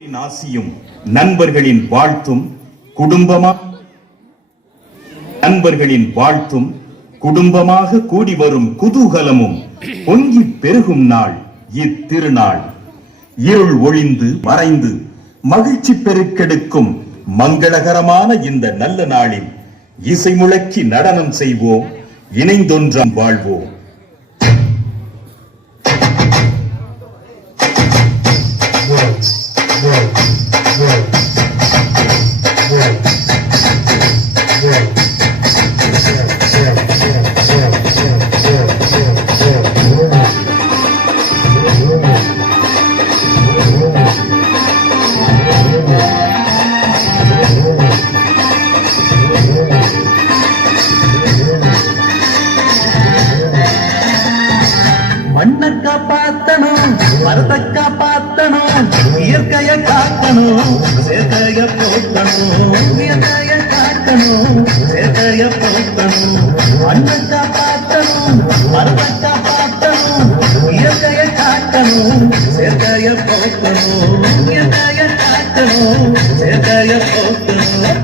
ஆசியும் நண்பர்களின் வாழ்த்தும் குடும்பமாக கூடி வரும் குதூகலமும் பொங்கி பெருகும் நாள் இத்திருநாள். இருள் ஒளிந்து மறைந்து மகிழ்ச்சி பெருக்கெடுக்கும் மங்களகரமான இந்த நல்ல நாளில் இசை முழக்கி நடனம் செய்வோம், இணைந்தொன்றாம் வாழ்வோம். மண்ணை காப்பாத்தணும், மரத்தை காப்பாத்தணும், இயற்கைய காக்கணும், சேர்க்கைய போக்கணும், இயற்கைய காக்கணும், சேர்க்கைய போக்கணும். மண்ணை காப்பாத்தணும், மரத்தை காப்பாத்தணும், இயற்கைய காக்கணும், சேர்க்கைய போக்கணும், இயற்கைய காக்கணும், சேர்க்கைய போக்கணும்.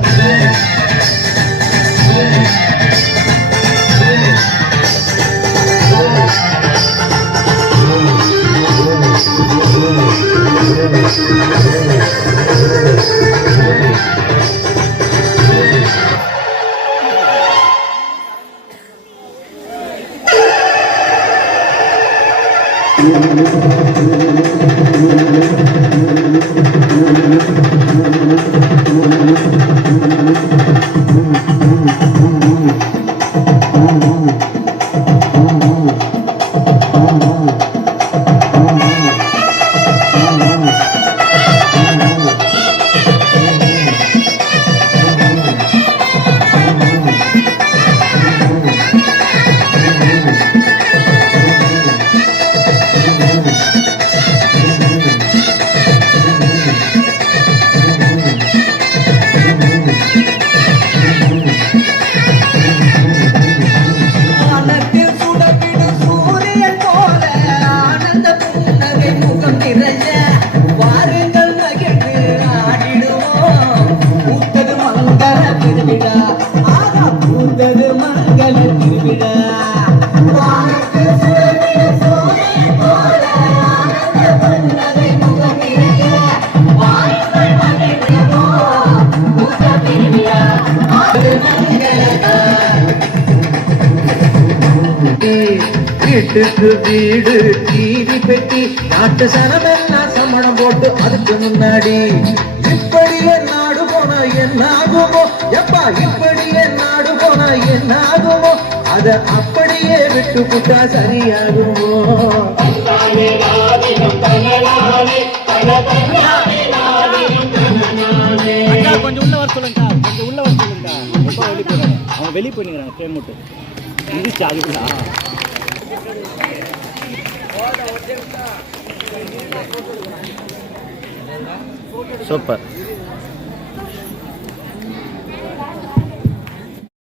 வீட்டுக்கு வீடு டிவி பெட்டி நாட்டு சனமெல்லாம் சமணம் போட்டு அதுக்கு முன்னாடி இப்படியே நாடு போனா என்ன ஆகுமோ, எப்பா இப்படியே நாடு போனா என்ன ஆகுமோ, அத அப்படியே விட்டு புட்டா சரியாகுமோ. கொஞ்சம் உள்ள வர சொல்லுங்கக்கா, கொஞ்சம் உள்ள வர சொல்லுங்கக்கா. எப்போ வெளியே போயிடுறாங்க, அவங்க வெளியே போயிடுறாங்க. ட்ரெயின் மட்டும் இங்கிலீஷ் ஆகுதுங்களா? சூப்பர்.